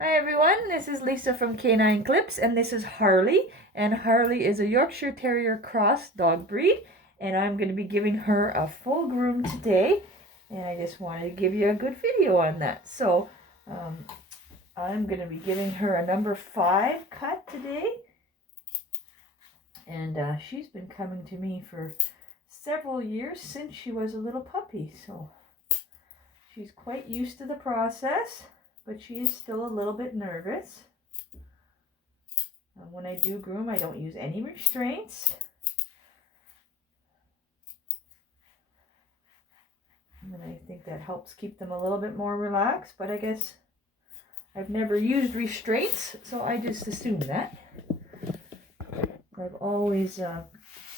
Hi everyone, this is Lisa from Canine Clips, and this is Harley. And Harley is a Yorkshire Terrier cross dog breed, and I'm going to be giving her a full groom today. And I just wanted to give you a good video on that. So I'm going to be giving her a number 5 cut today. And she's been coming to me for several years since she was a little puppy. So she's quite used to the process, but she is still a little bit nervous. When I do groom, I don't use any restraints. And I think that helps keep them a little bit more relaxed, but I guess I've never used restraints, so I just assume that. I've always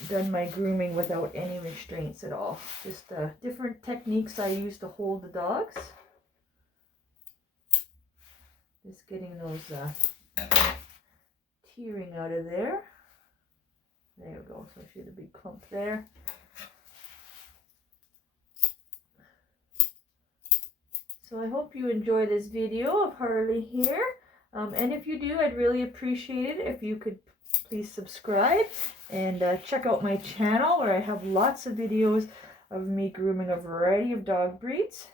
done my grooming without any restraints at all. Just different techniques I use to hold the dogs. Just getting those tearing out of there. There we go. So she had a big clump there. So I hope you enjoy this video of Harley here. And if you do, I'd really appreciate it if you could please subscribe and check out my channel where I have lots of videos of me grooming a variety of dog breeds.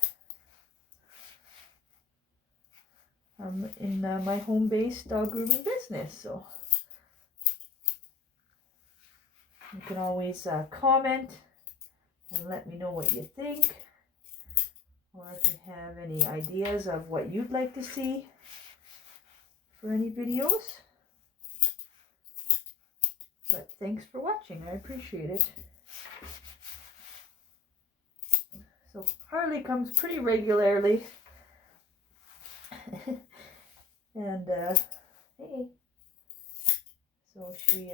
In my home-based dog grooming business. So you can always comment and let me know what you think, or if you have any ideas of what you'd like to see for any videos. But thanks for watching. I appreciate it. So Harley comes pretty regularly. And hey, so she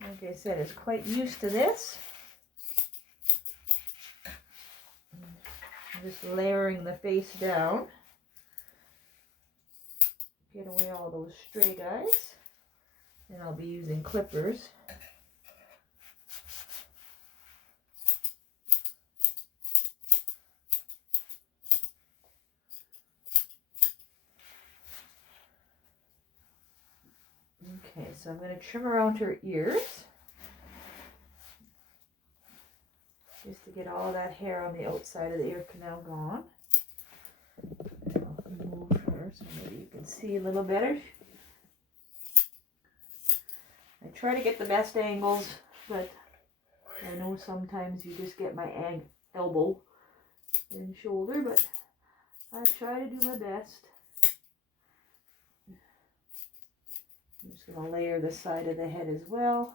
like I said, is quite used to this. I'm just layering the face down, get away all those stray guys, and I'll be using clippers. Okay, so I'm going to trim around her ears, just to get all that hair on the outside of the ear canal gone. I'll move her so maybe you can see a little better. I try to get the best angles, but I know sometimes you just get my elbow and shoulder, but I try to do my best. I'm just going to layer the side of the head as well.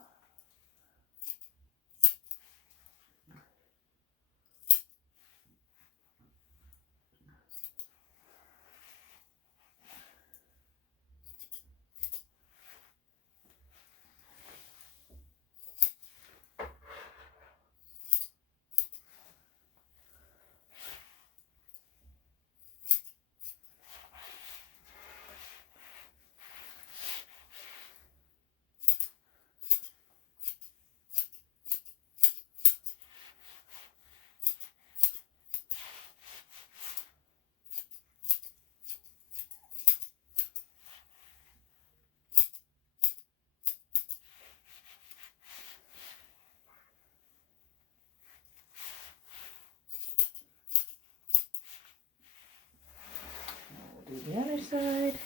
Do the other side.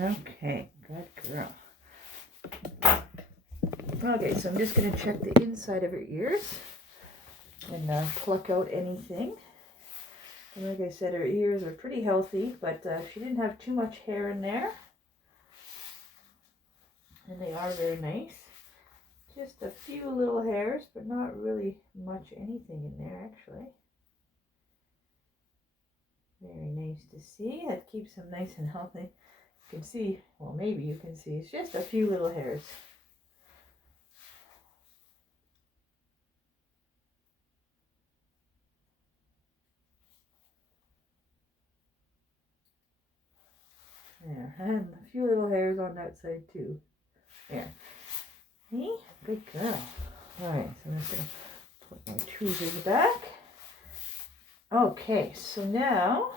Okay, good girl. Okay, so I'm just going to check the inside of her ears and pluck out anything. And like I said, her ears are pretty healthy, but she didn't have too much hair in there. And they are very nice. Just a few little hairs, but not really much anything in there, actually. Very nice to see. That keeps them nice and healthy. You can see, well, maybe you can see, it's just a few little hairs. There, and a few little hairs on that side too. There. See? Good girl. Alright, so I'm just going to put my tweezers back. Okay, so now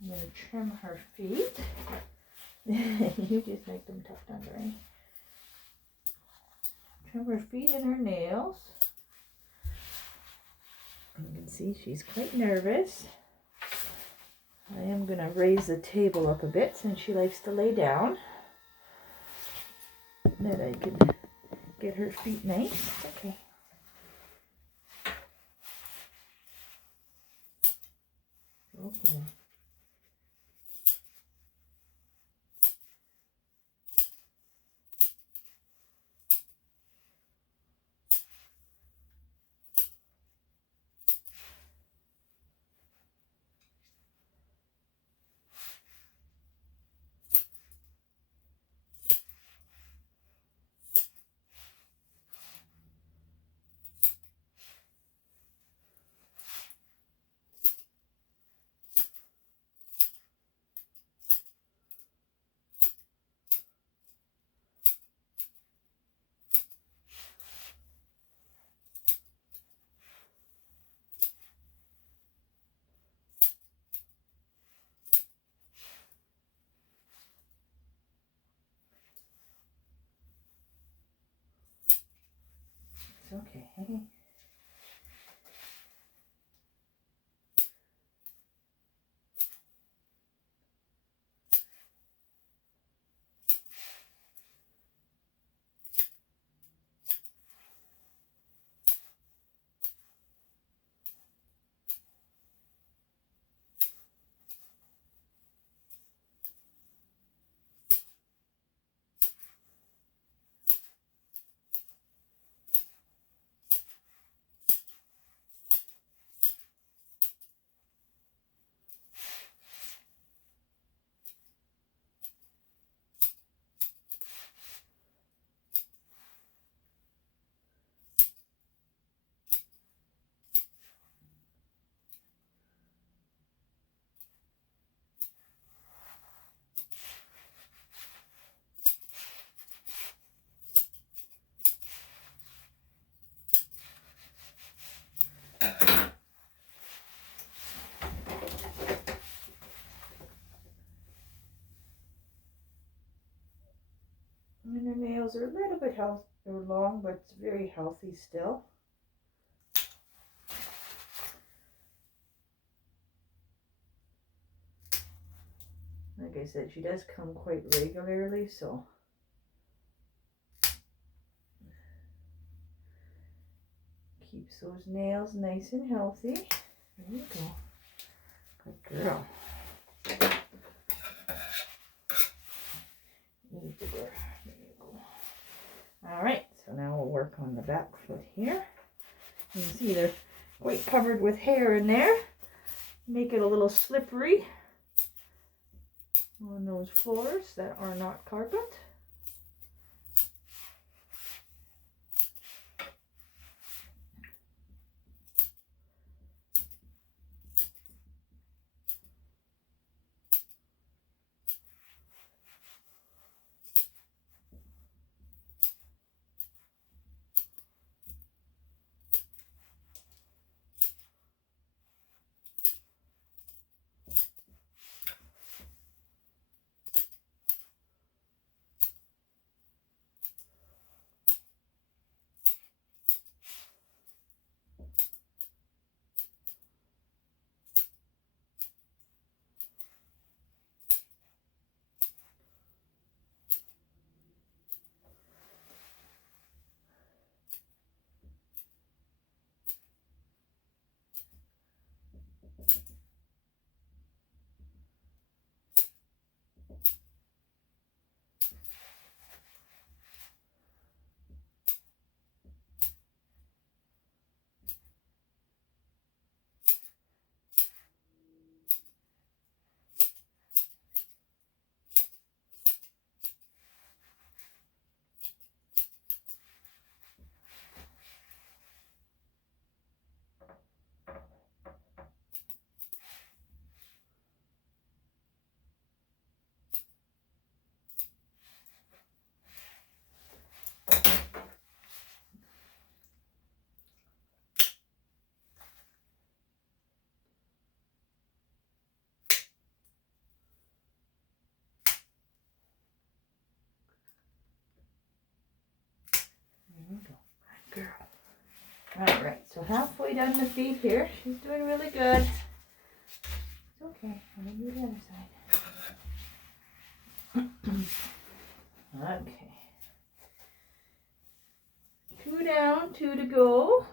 I'm going to trim her feet. You just make them tucked under, right? Trim her feet and her nails. You can see she's quite nervous. I am going to raise the table up a bit since she likes to lay down. That I can get her feet nice. Okay. Okay. It's okay. And her nails are a little bit long, but it's very healthy still. Like I said, she does come quite regularly, so keeps those nails nice and healthy. There you go. Good girl. There you go. All right, so now we'll work on the back foot here. You can see they're quite covered with hair in there. Make it a little slippery on those floors that are not carpet. Alright, so halfway down the feet here. She's doing really good. It's okay. I'm going to do the other side. Okay. 2 down, 2 to go.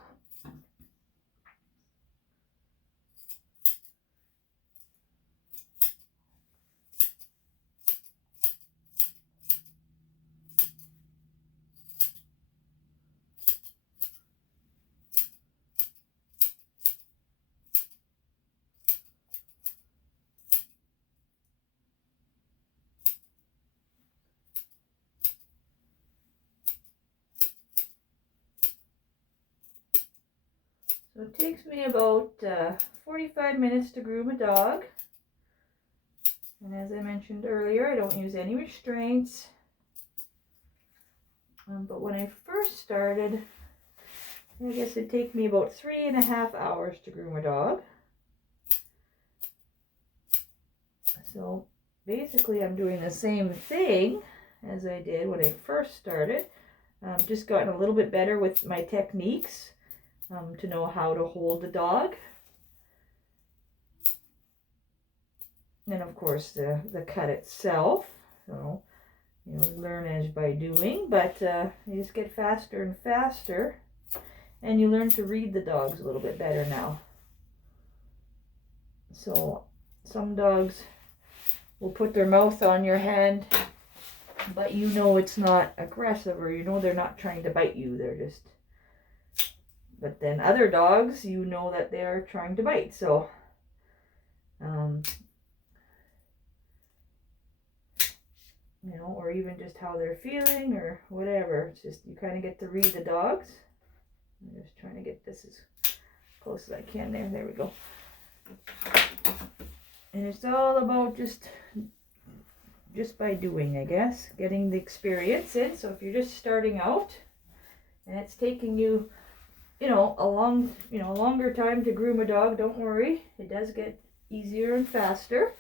So it takes me about 45 minutes to groom a dog. And as I mentioned earlier, I don't use any restraints. But when I first started, I guess it'd take me about 3.5 hours to groom a dog. So basically I'm doing the same thing as I did when I first started. Just gotten a little bit better with my techniques to know how to hold the dog. And of course the cut itself. So, you know, learn as by doing, but you just get faster and faster, and you learn to read the dogs a little bit better now. So some dogs will put their mouth on your hand, but you know it's not aggressive, or you know they're not trying to bite you, they're just... But then other dogs, you know that they're trying to bite, so you know, or even just how they're feeling or whatever. It's just, you kind of get to read the dogs. I'm just trying to get this as close as I can there. There we go. And it's all about just by doing, I guess, getting the experience in. So if you're just starting out and it's taking you, you know, a longer time to groom a dog, don't worry. It does get easier and faster.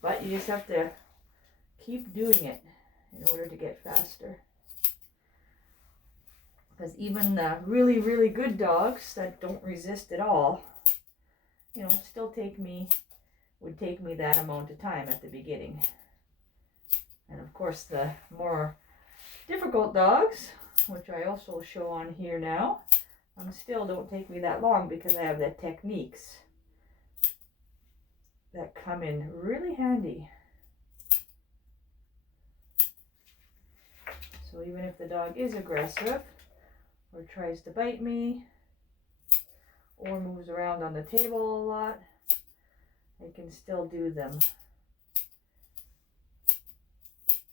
But you just have to keep doing it in order to get faster. Because even the really, really good dogs that don't resist at all, you know, still would take me that amount of time at the beginning. And of course the more difficult dogs, which I also show on here now, still don't take me that long because I have the techniques that come in really handy. So even if the dog is aggressive or tries to bite me or moves around on the table a lot, I can still do them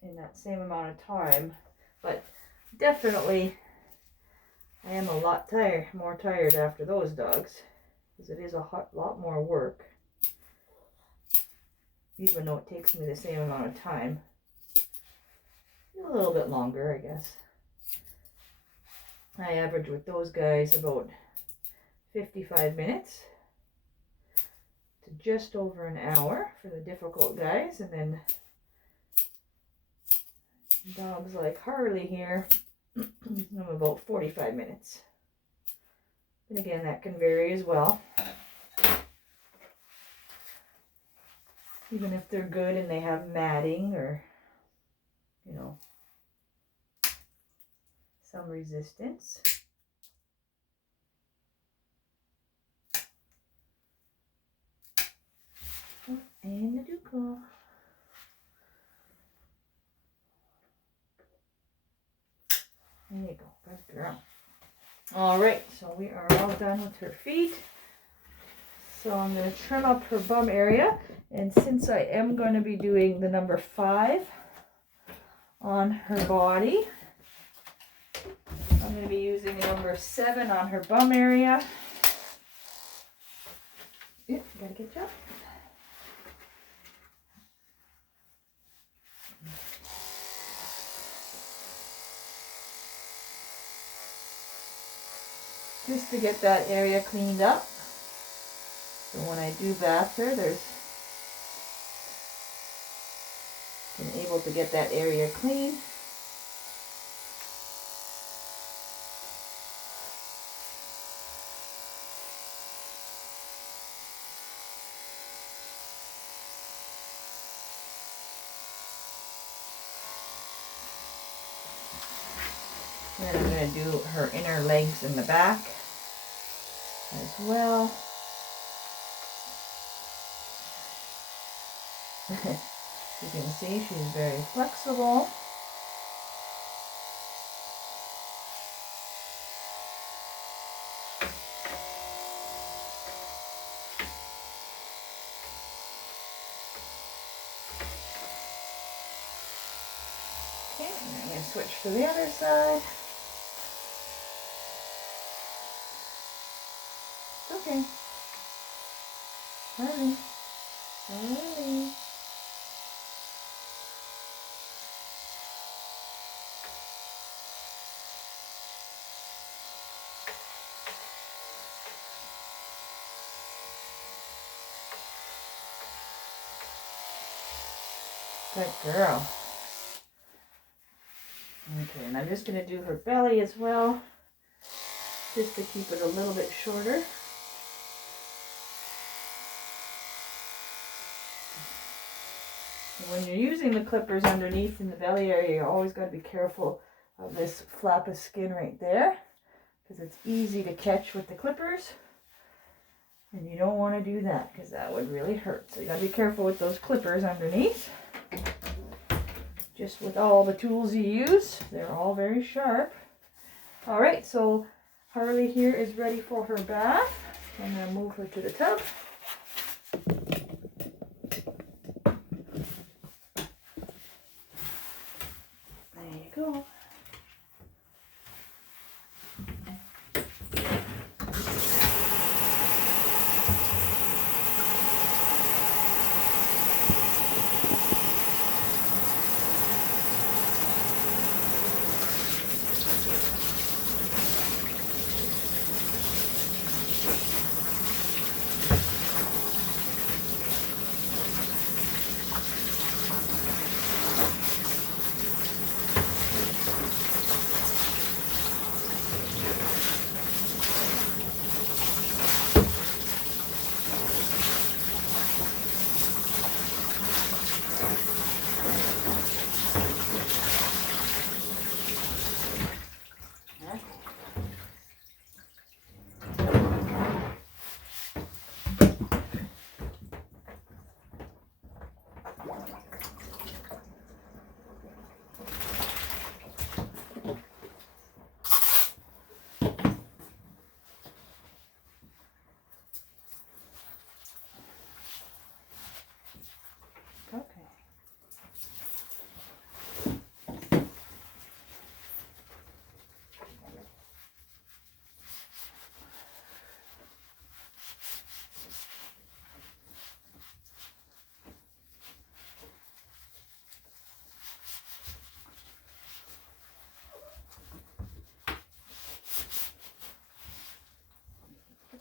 in that same amount of time. But definitely I am a lot more tired after those dogs, because it is a lot more work, even though it takes me the same amount of time. A little bit longer, I guess. I average with those guys about 55 minutes to just over an hour for the difficult guys, and then dogs like Harley here, about 45 minutes. And again, that can vary as well. Even if they're good and they have matting or, you know, some resistance. And the Duco. There you go, good girl. All right, so we are all done with her feet. So I'm going to trim up her bum area. And since I am going to be doing the number 5 on her body, I'm going to be using the number 7 on her bum area. Yep, gotta get you up. Just to get that area cleaned up. So when I do bath her, I'm able to get that area clean. And then I'm going to do her inner legs in the back as well. You can see she's very flexible. Okay, and I'm going to switch to the other side. It's okay. Hurry. Hurry. Good girl. Okay, and I'm just going to do her belly as well, just to keep it a little bit shorter. And when you're using the clippers underneath in the belly area, you always got to be careful of this flap of skin right there, because it's easy to catch with the clippers. And you don't want to do that, because that would really hurt. So you got to be careful with those clippers underneath. Just with all the tools you use, they're all very sharp. All right, so Harley here is ready for her bath. I'm going to move her to the tub. There you go.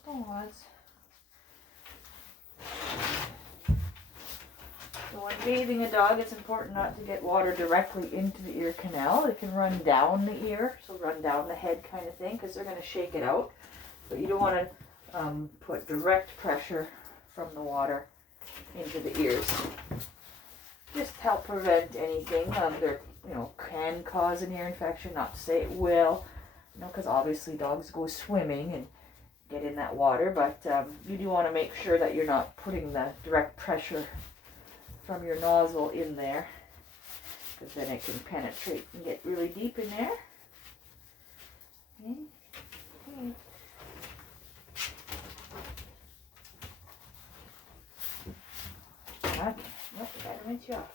Pause. So when bathing a dog, it's important not to get water directly into the ear canal. It can run down the ear, so run down the head kind of thing, because they're going to shake it out. But you don't want to put direct pressure from the water into the ears. Just help prevent anything that can cause an ear infection. Not to say it will, because obviously dogs go swimming and get in that water, but you do want to make sure that you're not putting the direct pressure from your nozzle in there, because then it can penetrate and get really deep in there. Okay. Okay. Nope, I gotta rinse you off.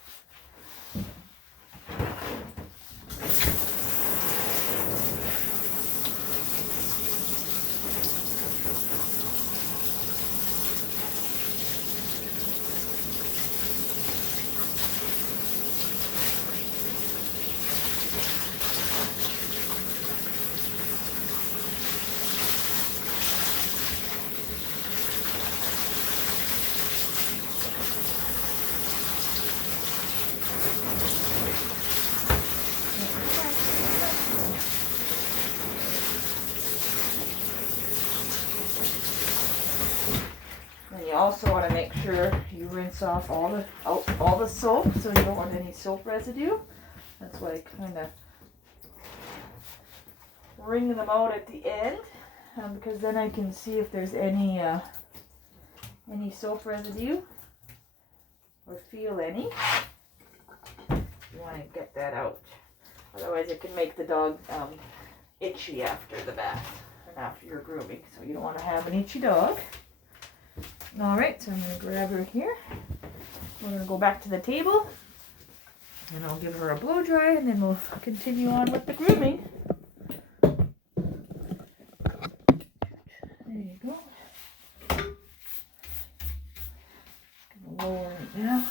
You also want to make sure you rinse off all the soap, so you don't want any soap residue. That's why I kind of wring them out at the end, because then I can see if there's any soap residue or feel any. You want to get that out. Otherwise it can make the dog itchy after the bath and after your grooming. So you don't want to have an itchy dog. Alright, so I'm going to grab her here. We're going to go back to the table. And I'll give her a blow dry and then we'll continue on with the grooming. There you go. Just going to lower it now.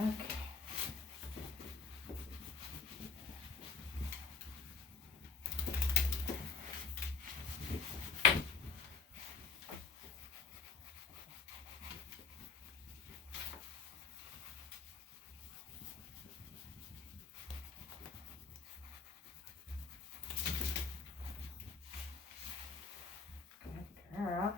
Okay. Girl.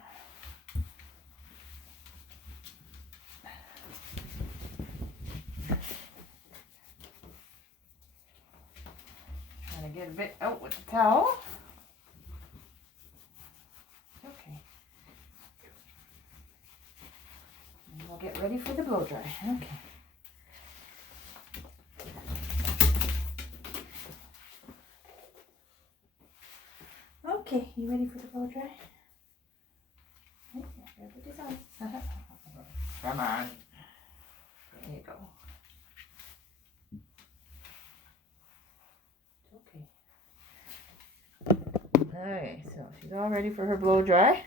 Trying to get a bit out with the towel. Okay. And we'll get ready for the blow dry. Okay. Okay, you ready for the blow dry? Come on. There you go. Okay. Alright, so she's all ready for her blow dry.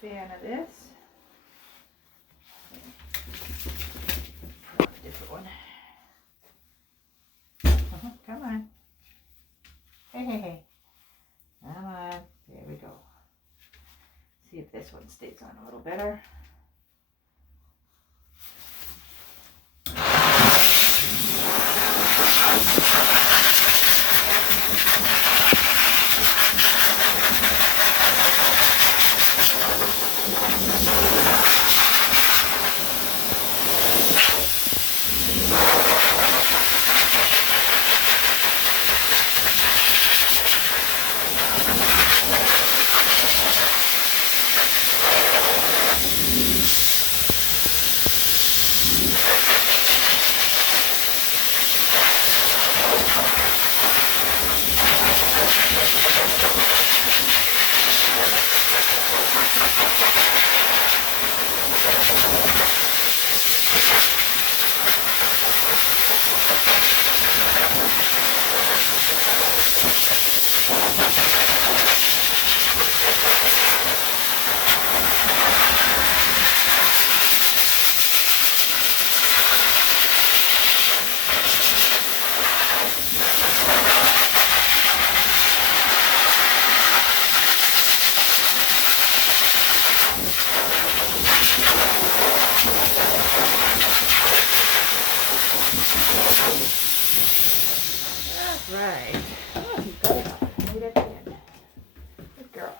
Fan of this. A different one. Come on. Hey, hey, hey. Come on. There we go. See if this one stays on a little better. Right. Oh, you got it up right at the end. Good girl.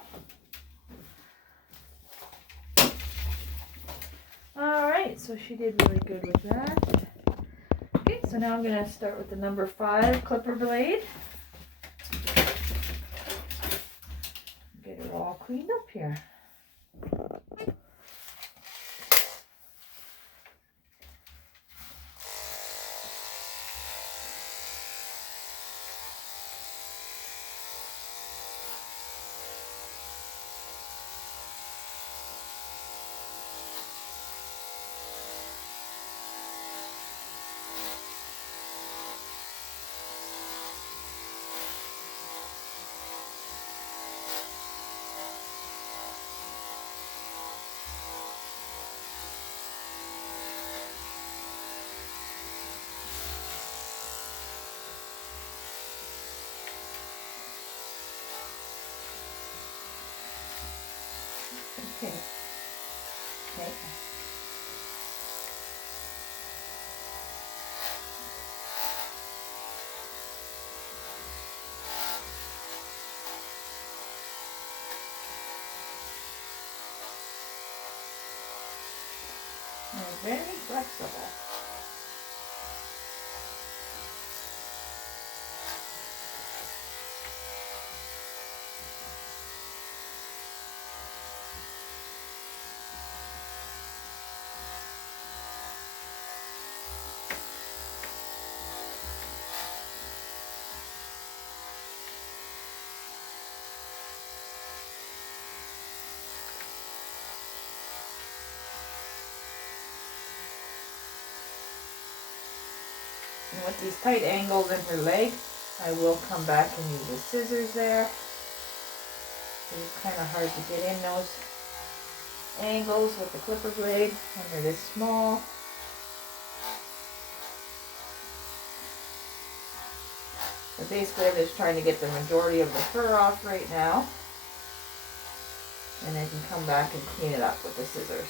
Alright, so she did really good with that. Okay, so now I'm going to start with the number 5 clipper blade. Get her all cleaned up here. Okay. They're very flexible. And with these tight angles in her leg, I will come back and use the scissors there. It's kind of hard to get in those angles with the clipper blade when they're this small. But basically I'm just trying to get the majority of the fur off right now. And I can come back and clean it up with the scissors.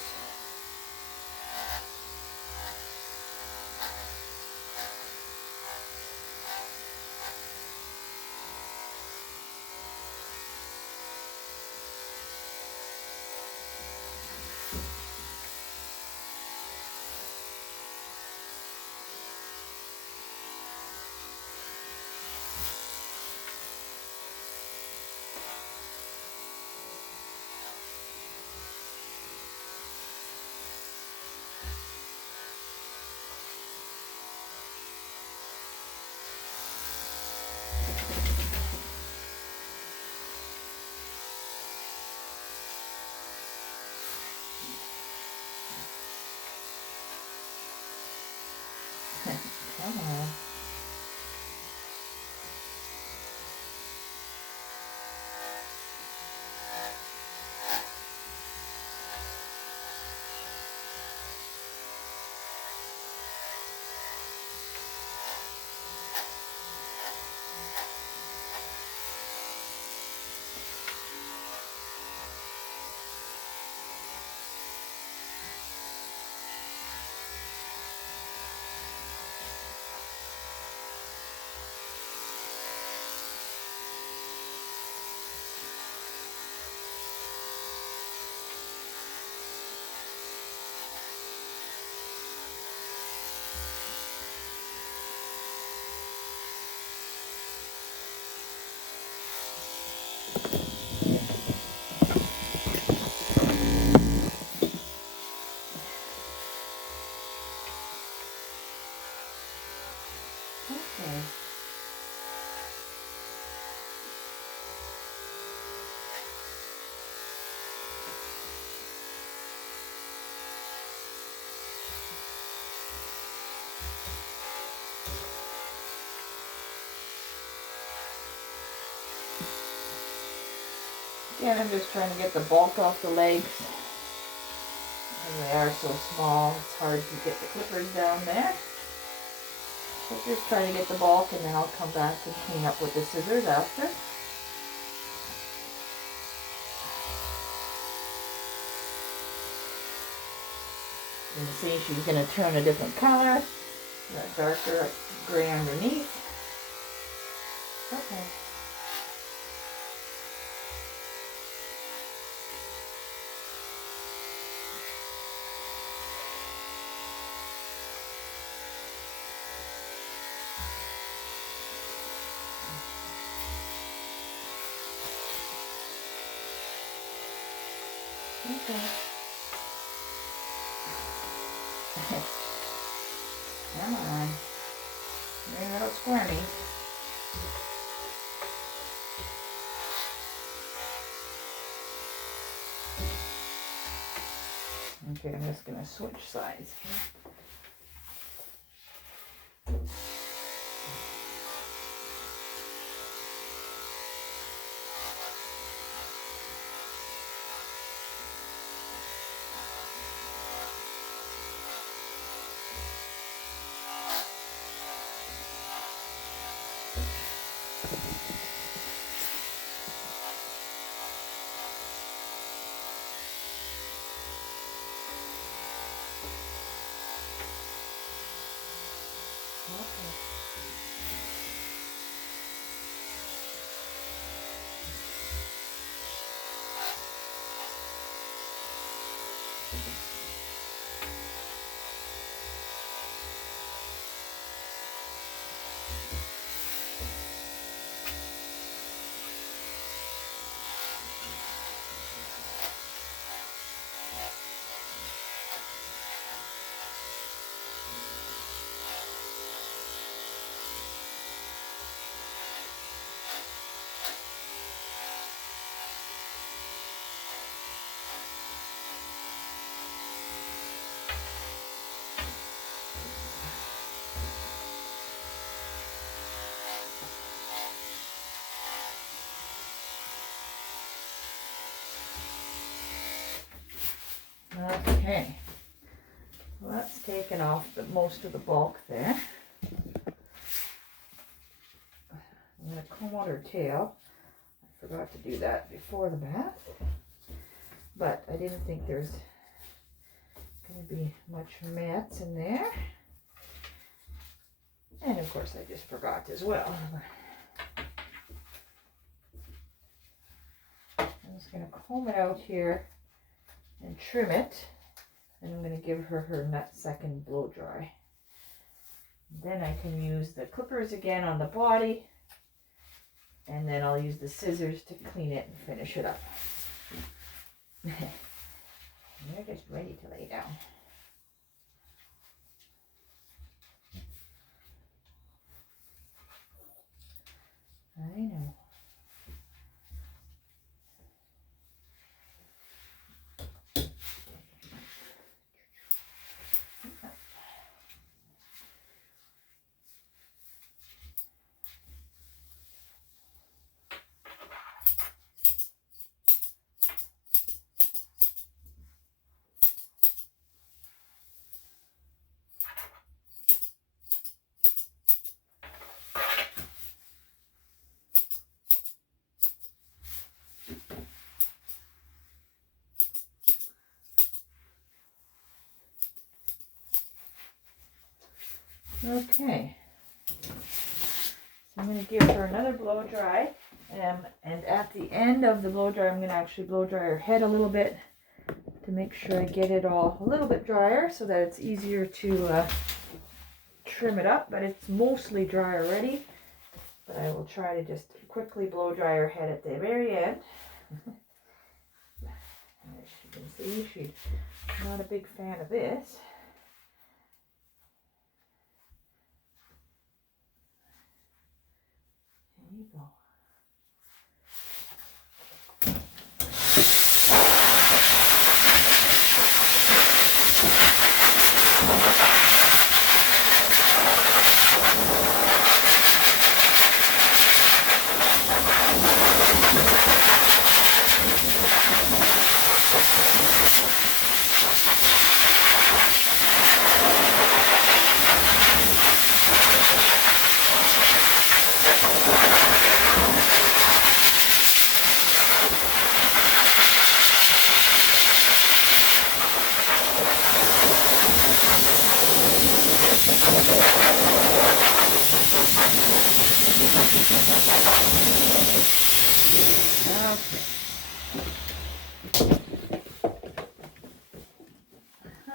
Come on. Okay. Again, I'm just trying to get the bulk off the legs. And they are so small, it's hard to get the clippers down there. So just try to get the bulk, and then I'll come back and clean up with the scissors after. You can see she's going to turn a different color. That darker gray underneath. Okay. Okay. Come on. You're a little squirmy. Okay, I'm just going to switch sides here. Okay, well, that's taken off most of the bulk there. I'm going to comb out her tail. I forgot to do that before the bath, but I didn't think there's going to be much mats in there. And of course I just forgot as well. I'm just going to comb it out here and trim it, and I'm going to give her her second blow dry. Then I can use the clippers again on the body, and then I'll use the scissors to clean it and finish it up. They're just ready to lay down. I know. Okay, so I'm going to give her another blow dry, and at the end of the blow dry, I'm going to actually blow dry her head a little bit to make sure I get it all a little bit drier so that it's easier to trim it up, but it's mostly dry already. But I will try to just quickly blow dry her head at the very end. As you can see, she's not a big fan of this. There you go.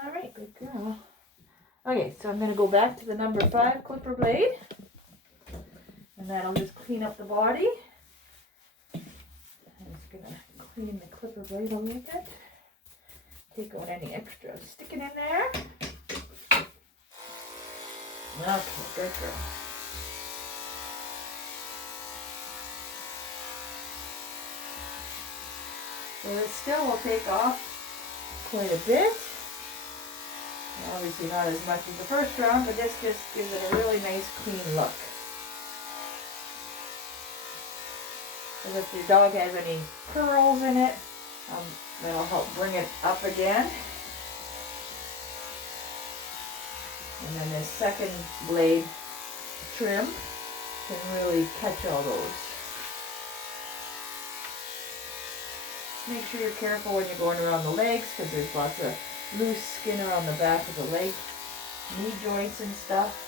Alright, good girl. Okay, so I'm going to go back to the number 5 clipper blade, and that'll just clean up the body. I'm just going to clean the clipper blade a little bit. Take out any extra sticking in there. Okay, good girl. So this still will take off quite a bit. Obviously not as much as the first round, but this just gives it a really nice clean look. So if your dog has any curls in it, that'll help bring it up again. And then this second blade trim can really catch all those. Make sure you're careful when you're going around the legs, because there's lots of loose skin around the back of the leg, knee joints and stuff.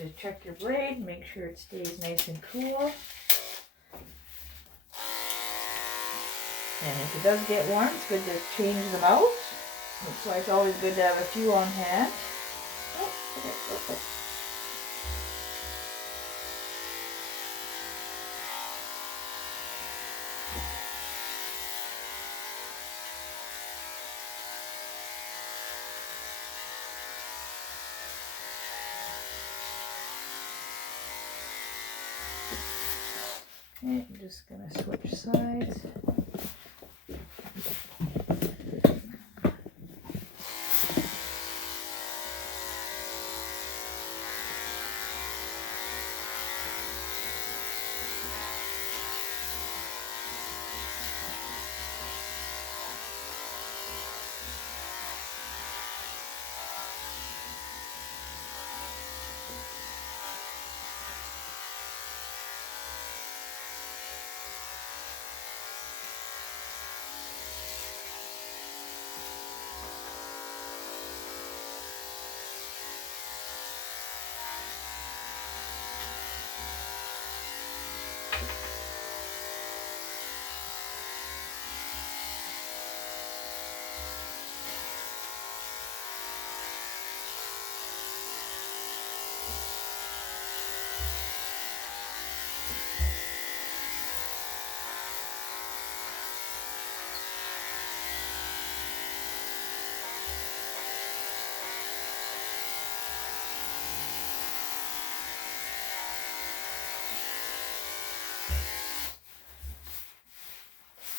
just check your blade, make sure it stays nice and cool. And if it does get warm, it's good to change them out. That's why it's always good to have a few on hand. Oh, okay. Okay, I'm just going to switch sides.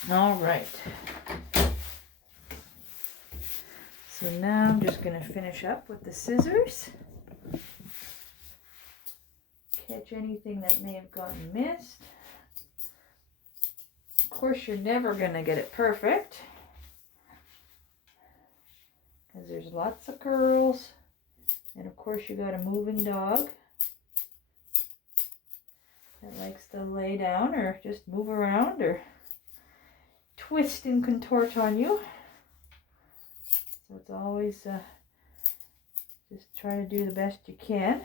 All right. So now I'm just going to finish up with the scissors. Catch anything that may have gotten missed. Of course, you're never going to get it perfect, because there's lots of curls. And of course, you got a moving dog that likes to lay down or just move around or twist and contort on you. So it's always just try to do the best you can.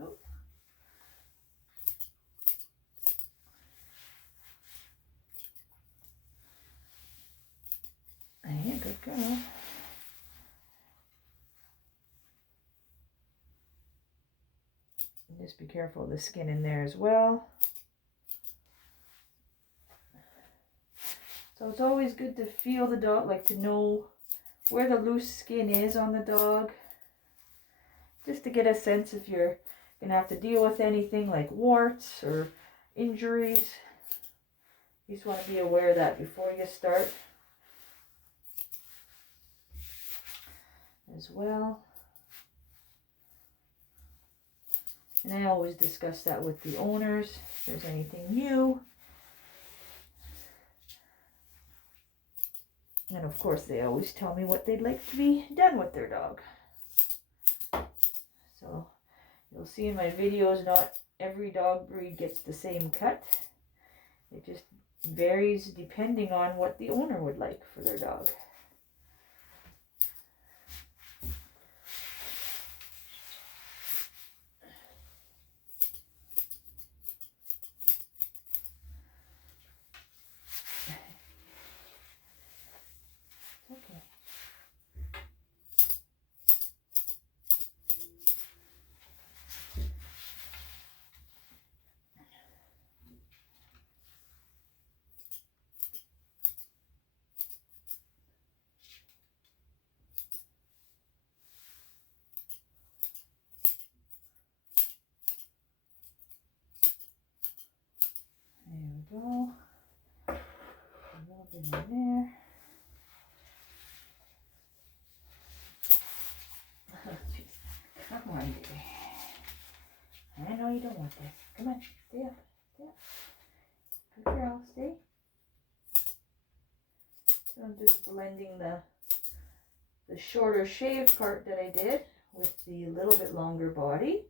Oh. Hey, good girl. Just be careful of the skin in there as well. So it's always good to feel the dog, like to know where the loose skin is on the dog. Just to get a sense if you're going to have to deal with anything like warts or injuries. You just want to be aware of that before you start as well. And I always discuss that with the owners, if there's anything new. And of course, they always tell me what they'd like to be done with their dog. So you'll see in my videos, not every dog breed gets the same cut. It just varies depending on what the owner would like for their dog. Okay. There we go. A little bit in there. Come on, baby. I know you don't want this. Come on, stay up, stay up. Good girl, stay. So I'm just blending the shorter shave part that I did with the little bit longer body,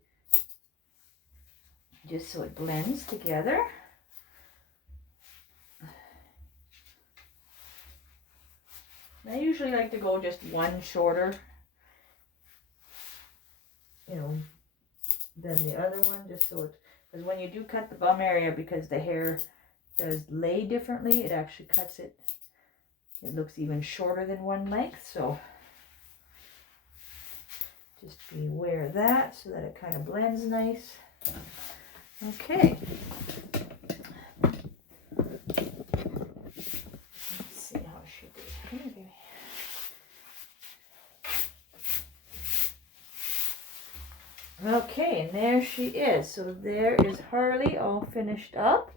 just so it blends together. I usually like to go just one shorter you know, than the other one, just so it, because when you do cut the bum area, because the hair does lay differently, it actually cuts it, it looks even shorter than one length. So just be aware of that so that it kind of blends nice. Okay. Let's see how she did. Come here, baby. Okay, and there she is. So there is Harley all finished up.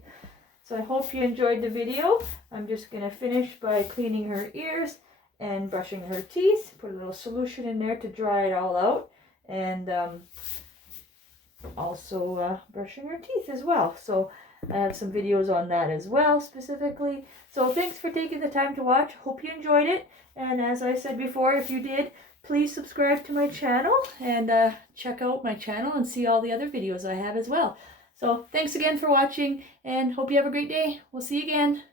So I hope you enjoyed the video. I'm just going to finish by cleaning her ears and brushing her teeth. Put a little solution in there to dry it all out. And also brushing her teeth as well. So I have some videos on that as well specifically. So thanks for taking the time to watch. Hope you enjoyed it. And as I said before, if you did, please subscribe to my channel and check out my channel and see all the other videos I have as well. So thanks again for watching and hope you have a great day. We'll see you again.